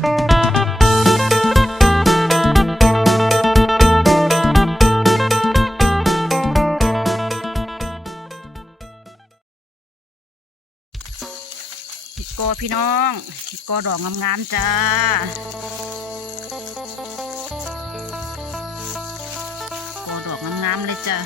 ฮิโกพี่น้องฮิโกดอกงามๆจ้าโกดอกงามๆเลยจ้ะ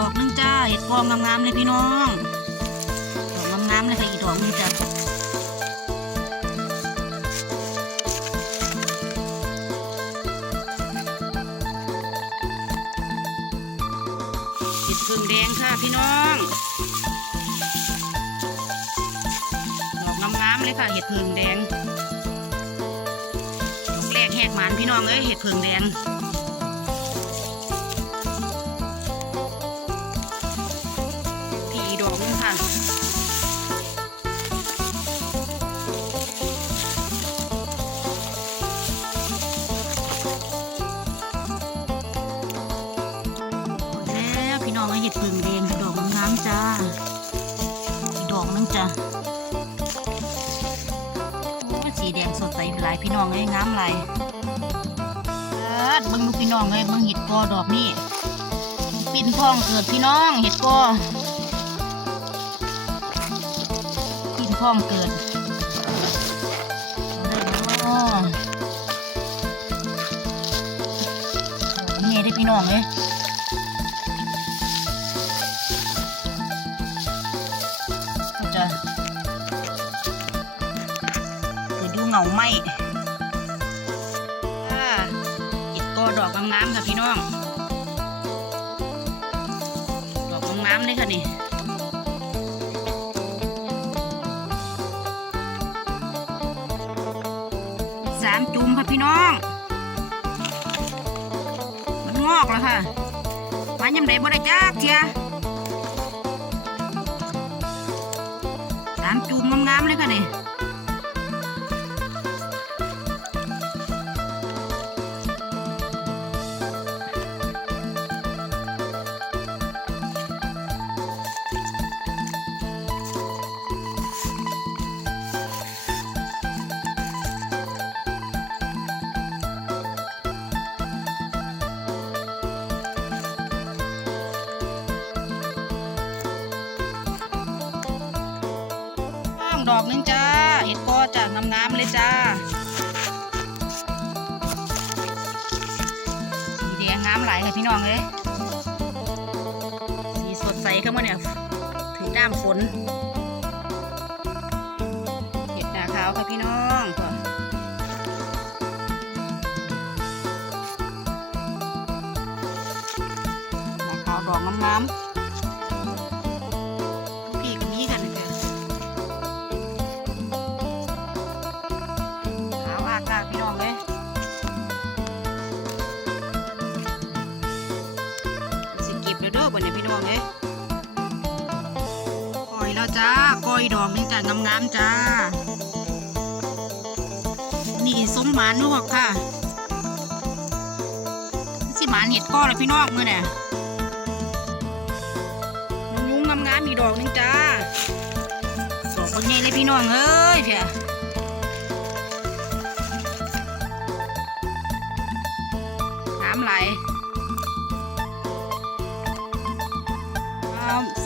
ดอกหนึงจ้าเห็ดกองงามๆเลยพี่น้อง ดอกงามๆเลยค่ะอีดอกนึงจ้าเห็ดพึ่งแดงค่ะพี่น้อง ดอกงามๆเลยค่ะเห็ดพึ่งแดงดอกแรกแหกหมานพี่น้องเอ้ยเห็ดพึ่งแดง เห็ดเพิงแดงดอกงามจ้าดอกนึงจ้ะโอ้ยสีแดงสดใสหลายพี่น้องเลยงามหลายเอิ้นเบิ่งดูพี่น้องเลยเบิ่งเห็ดกอดอกนี่ปิ่นทองเกิดพี่น้องเห็ดกอกินพ้อมเกินอ๋อนี่ได้พี่น้องเลย เหงาไหมอิดโกดอกงามๆค่ะพี่น้อง ดอกงามๆเลยค่ะนี่สามจุ่มค่ะพี่น้อง มันงอกแล้วค่ะ มายำไดบ่ได้จักเทียสามจุ่มงามๆเลยค่ะนี่ องดอกนึงจ้า เห็ดกอจ้างามๆเลยจ้าสีแดงงามหลายค่ะพี่น้องเลยสีสดใสขึ้นมาเนี่ยถึงน้ำฝน เห็ดหนาขาวค่ะพี่น้อง กอยดอกหนึงจ้างามๆจ้า นี่สมหมานนวกค่ะ สิหมานเห็ดก้อเลยพี่น้องมือเนี่ยยุงงามๆมีดอกหนึงจ้าดอกเป็นไงเลยพี่น้องเอ้ยเพียน้ำไหล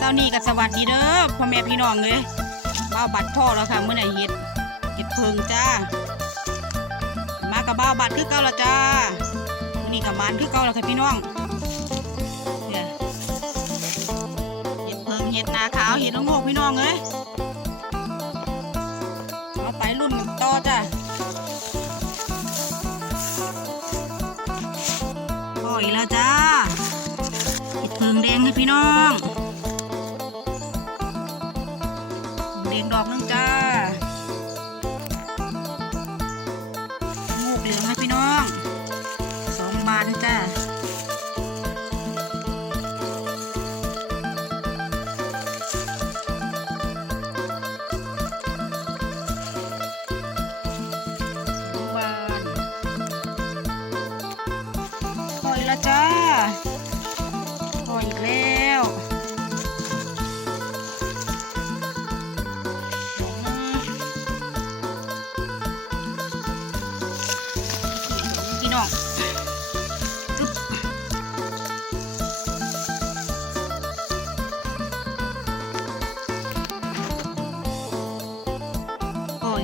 เจ้านี่กับสวัสดีเด้อพ่อแม่พี่น้องเลยบ้าบัตรพ่อแล้วค่ะเมื่อไหร่เห็ดเห็ดเพิงจ้า มากับบ้าบัตรคือเก่าและจ้าวันนี้กับมันคือเก่าแล้วค่ะพี่น้องเนี่ยเห็ดเพิงเห็ดนาขาวเห็ดละโงกพี่น้องเอ้ยเอาไปรุ่นกันต่อจ้าปล่อยแล้วจ้าเห็ดเพิงแดงให้พี่น้อง อีกดอกนึงจ้าลูกเหลืองให้พี่น้องสองบาทจ้าละจ้า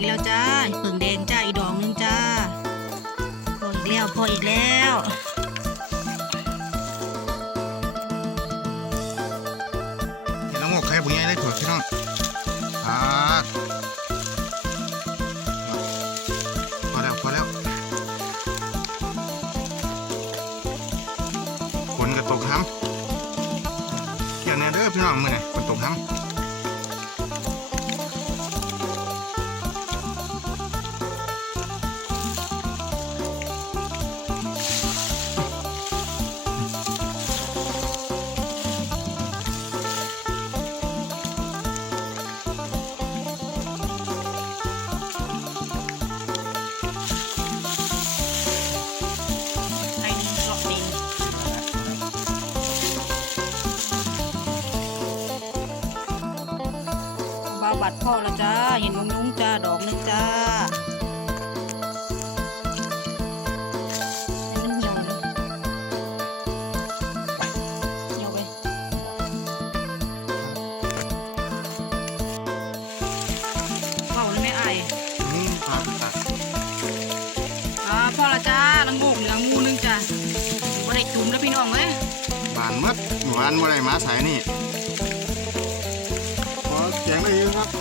อีกแล้วจ้าเพิ่งแดงจ้าอีดอกหนึงจ้าปล่ออีกแล้วปล่ออีกแล้วเห็นแล้วงอกไข่บุญใหญ่ได้ถั่วพี่น้องอ่าพอแล้วพอแล้วฝนก็ตกห้ำเขียนแน่เด้อพี่น้องมือนี้ฝนตกห้ใาวบัดพ่อแล้วจ้า เห็นงงจ้า ดอกนึงจ้าให้มันเหนียวไปเฝ้าเลยไม่อายำนี่ปลาตัดอ่าพ่อละจ้าลังโงกเหลืองงูนึงจ้าบ่ได้จุ่มแล้วพี่น้องเอ้ยบานหมดหมู่บ้านบ่ได้มาสายนี่ ครับ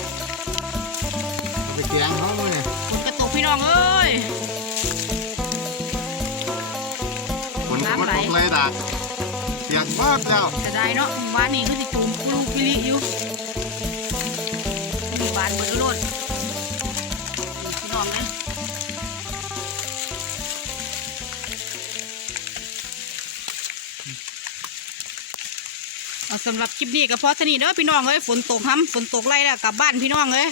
เอาไปแกงเขามื้อนี้ฝนกระตกพี่น้องเอ้ยฝนก็มาตกเลยดากเสียกเบิดแล้วจะได้เนาะบ้านนี้คือสิจุ่ สำหรับคลิปนี้ก็พอเท่านี้เด้อพี่น้องเอ้ยฝนตกห้ำฝนตกไล่แล้วกลับบ้านพี่น้องเอ้ย